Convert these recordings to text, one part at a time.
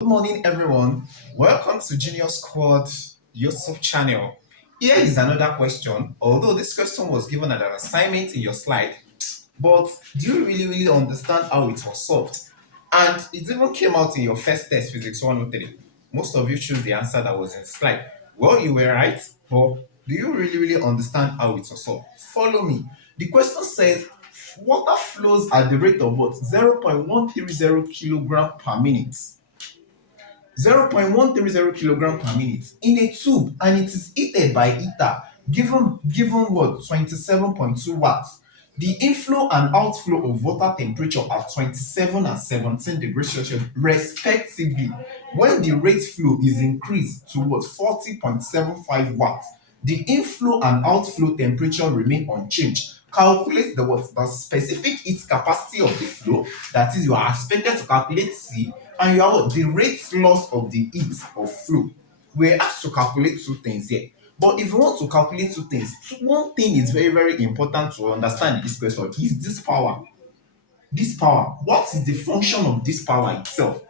Good morning, everyone. Welcome to Junior Squad YouTube channel. Here is another question. Although this question was given as an assignment in your slide, but do you really understand how it was solved? And it even came out in your first test, Physics 103. Most of you choose the answer that was in the slide. Well, you were right, but do you really understand how it was solved? Follow me. The question says water flows at the rate of what? 0.130 kilogram per minute. 0.130 kilogram per minute in a tube, and it is heated by heater given what? 27.2 watts. The inflow and outflow of water temperature at 27 and 17 degrees Celsius respectively when the rate flow is increased to what? 40.75 watts. The inflow and outflow temperature remain unchanged. Calculate the what? The specific heat capacity of the flow, that is, you are expected to calculate C, and you are what? The rate loss of the heat of flow. We're asked to calculate two things here. But if you want to calculate two things, one thing is very important to understand in this question is this power. This power, what is the function of this power itself?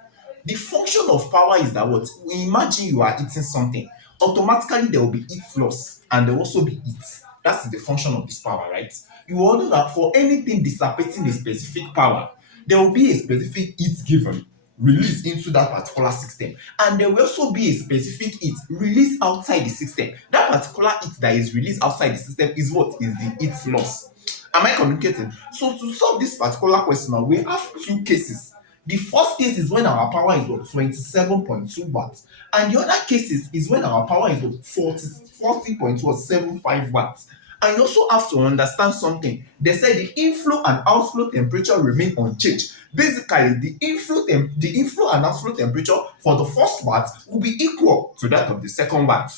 The function of power is that what? Imagine you are eating something. Automatically there will be heat loss and there will also be heat. That's the function of this power, right? You all know that for anything dissipating a specific power, there will be a specific heat given, released into that particular system. And there will also be a specific heat released outside the system. That particular heat that is released outside the system is what? Is the heat loss. Am I communicating? So to solve this particular question now, we have two cases. The first case is when our power is what? 27.2 watts. And the other case is when our power is what? 40.75 watts. And you also have to understand something. They say the inflow and outflow temperature remain unchanged. Basically, the inflow and outflow temperature for the first watt will be equal to that of the second watt.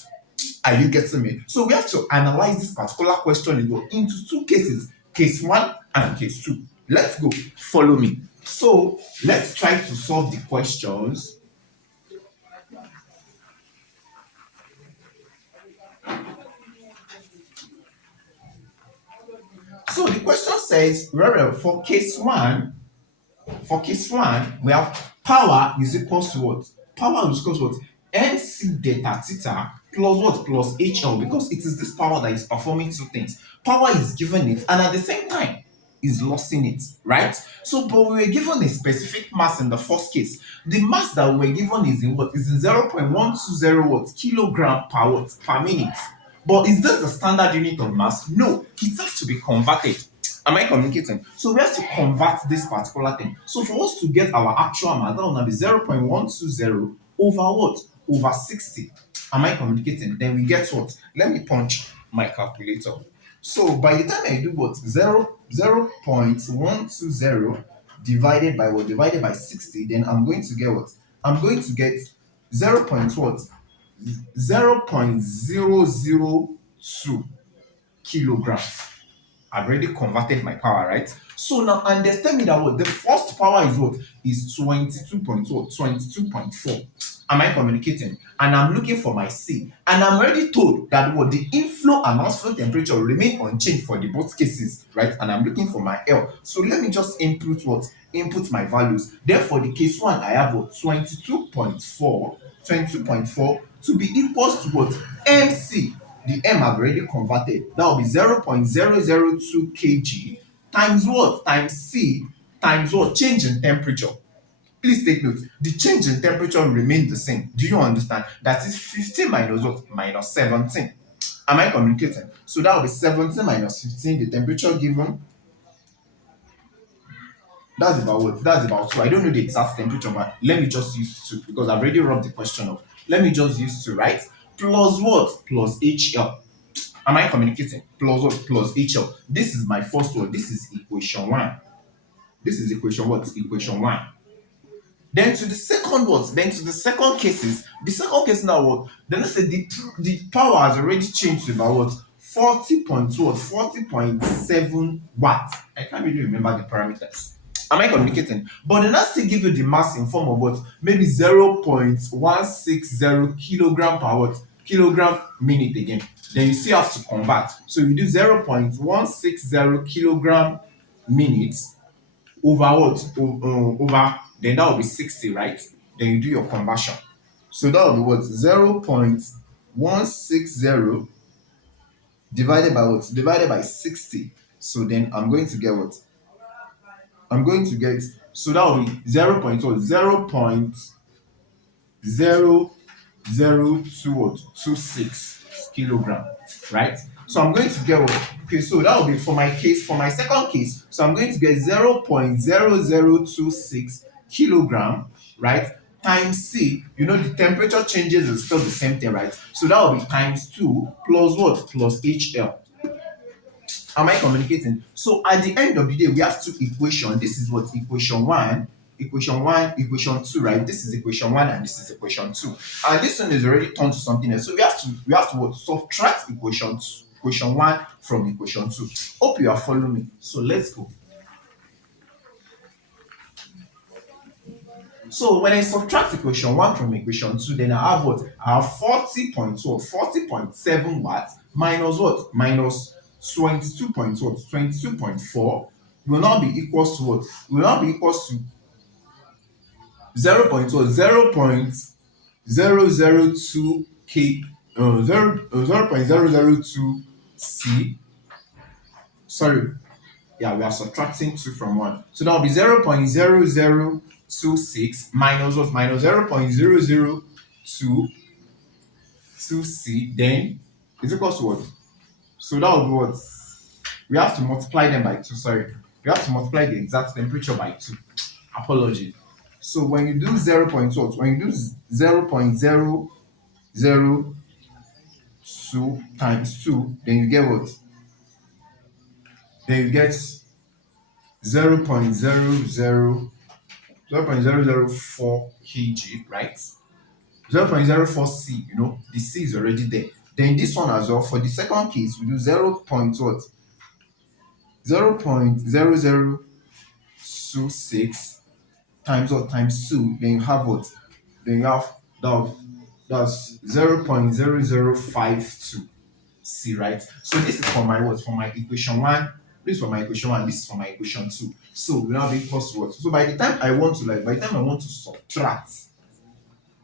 Are you getting me? So we have to analyze this particular question into two cases, case one and case two. Let's go. Follow me. So let's try to solve the questions. So the question says, well, for case one, we have power is equals to what? Power is equals to what? MC delta theta plus what? Plus HL, because it is this power that is performing two things. Power is given it, and at the same time is losing it, right? So, but we were given a specific mass in the first case. The mass that we were given is in what? Is in 0.120 what? Kilogram per what? Per minute. But is this the standard unit of mass? No, it has to be converted. Am I communicating? So we have to convert this particular thing. So for us to get our actual mass, that will be 0.120 over what? Over 60. Am I communicating? Then we get what? Let me punch my calculator. So by the time I do what? 0.120 divided by what? Divided by 60, then I'm going to get what? I'm going to get 0. What? 0.002 kilograms. I've already converted my power, right? So now understand me that what the first power is what? Is 22.4. Am I communicating? And I'm looking for my C. And I'm already told that what the inflow and outflow temperature remain unchanged for the both cases, right? And I'm looking for my L. So let me just input what? Input my values. Therefore, the case one, I have what? 22.4 to be equals to what? MC. The M I've already converted. That will be 0.002 kg times what? Times C times what? Change in temperature. Please take note. The change in temperature remains the same. Do you understand? That is 15 minus what? Minus 17. Am I communicating? So that will be 17 minus 15. The temperature given, that's about what? That's about 2. I don't know the exact temperature, but let me just use 2 because I've already rubbed the question off. Let me just use 2, right? Plus what? Plus HL. Am I communicating? Plus what? Plus HL. This is my first one. This is equation 1. This is equation what? Equation 1. Then to the second what? Then to the second cases. The second case now what? Then let's say the power has already changed to about what? 40.7 watts. I can't really remember the parameters. Am I communicating? But then I still give you the mass in form of what? Maybe 0.160 kilogram per what? Kilogram minute again. Then you still have to convert. So you do 0.160 kilogram minutes over what? Over, then that will be 60, right? then you do your conversion. So that will be what? 0.160 divided by what? Divided by 60. So then I'm going to get what? I'm going to get, so that will be 0.0.00226 kilogram, right? So I'm going to get what? Okay, so that will be for my case, for my second case. So I'm going to get 0.0026 kilogram, right? Times C, the temperature changes is still the same thing, right? So that will be times 2 plus what? Plus HL. Am I communicating? So at the end of the day, we have two equations. This is what? Equation one, equation two, right? This is equation one and this is equation two. And this one is already turned to something else. So we have to what? Subtract equation one from equation two. Hope you are following me. So let's go. So when I subtract equation one from equation two, then I have what? I have 40.7 watts minus what? Minus 22.4 will now be equals to what? Will now be equals to 0.002 k 0.002 c. Sorry, yeah, we are subtracting 2 from 1. So that will be 0.0026 minus what? Minus 0.0022c, then is equals to what? So that will be what? We have to multiply them by 2. Sorry. We have to multiply the exact temperature by 2. Apology. So when you do 0.2, when you do 0.002 times 2, then you get what? Then you get 0.0004 kg, right? 0.04 c, the c is already there. Then this one as well, for the second case, we do 0.0026 times what? Times 2, then you have what? Then you have that's 0.0052 c, right? So this is for my what? For my equation one. This is for my equation one. This is for my equation two. So we now be equals to what? So by the time I want to subtract,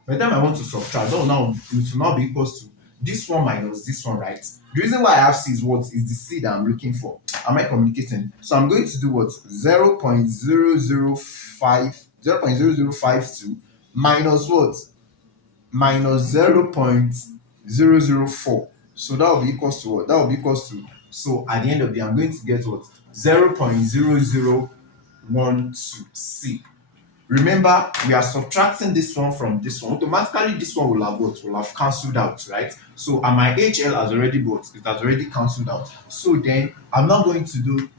that will now it will now be equals to this one minus this one, right? The reason why I have c is what? Is the c that I'm looking for. Am I communicating? So I'm going to do what? 0.0052 minus what? Minus 0.004. So that will be equals to what? That will be equals to, so at the end of the day, I'm going to get what? 0.0012 c. Remember, we are subtracting this one from this one. Automatically, this one will have what? Will have cancelled out, right? So, and my HL has already what? It has already cancelled out. So then, I'm not going to do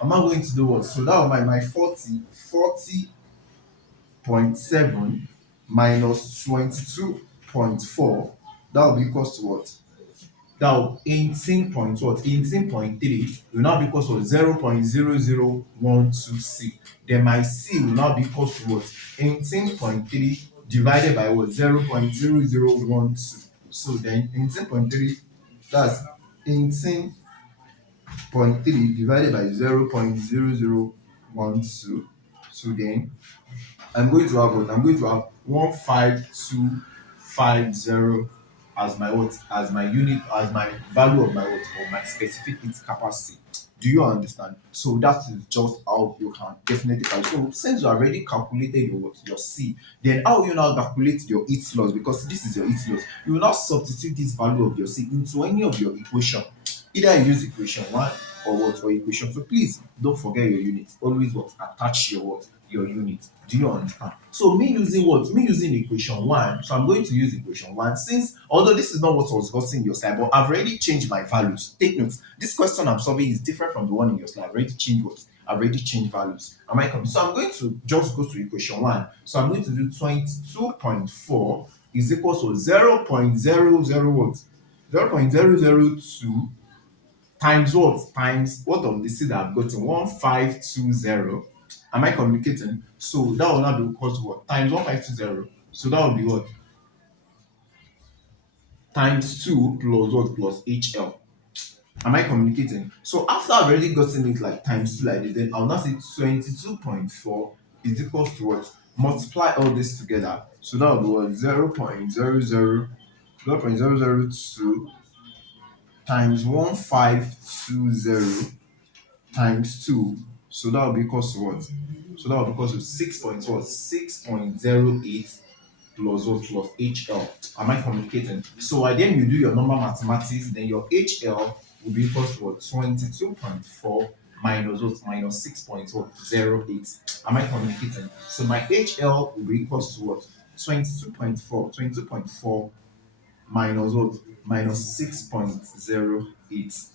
what? So that will my 40.7 minus 22.4. That will be equals to what? That will 18 point what? 18.3 will now be equals to 0.0012 c. Then my c will now be equals to what? 18.3 divided by what? 0.0012. So then 18.3, that's 18.3 divided by 0.0012. So then I'm going to have what? I'm going to have 15250 as my what? As my unit, as my value of my what? Of my specific heat capacity. Do you understand? So that is just how you can definitely calculate. So since you already calculated your what? Your C, then how will you now calculate your heat loss? Because this is your heat loss. You will now substitute this value of your C into any of your equation. Either you use equation one or what? Or equation. So please don't forget your unit. Always what? Attach your what? Your unit. Do you understand? So me using what? Me using equation one. So I'm going to use equation one, since although this is not what was gotten in your slide, but I've already changed my values. Take notes. This question I'm solving is different from the one in your slide. I've already changed what? I've already changed values. Am I coming? So I'm going to just go to equation one. So I'm going to do 22.4 is equal to 0.00 what? 0.002 times what? Times what of the C that I've gotten? 1520. Am I communicating? So that will now be equal to what? Times 1520. So that will be what? Times 2 plus what? Plus HL. Am I communicating? So after I've already gotten it like times 2 like this, then I'll now say 22.4 is equals to what? multiply all this together. So that will be what 0.0002 times 1520 times 2. So that will be equals to what? So that will be equals to 6.08 plus what plus HL. Am I communicating? So at the end you do your normal mathematics, then your HL will be equals to what 22.4 minus what minus 6.08. Am I communicating? So my HL will be equals to what 22.4 minus what? Minus 6.08.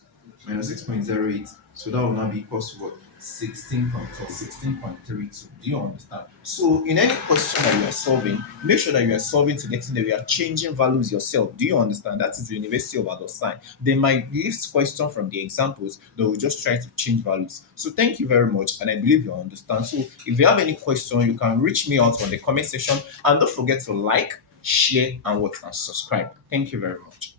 Minus 6.08. So that will now be equals to what? 16.32. Do you understand? So in any question that you are solving, make sure that you are solving to the extent that you are changing values yourself. Do you understand? That is the University of Adosai. They might list question from the examples, they will just try to change values. So thank you very much, and I believe you understand. So if you have any question, you can reach me out on the comment section, and don't forget to like, share, and what and subscribe. Thank you very much.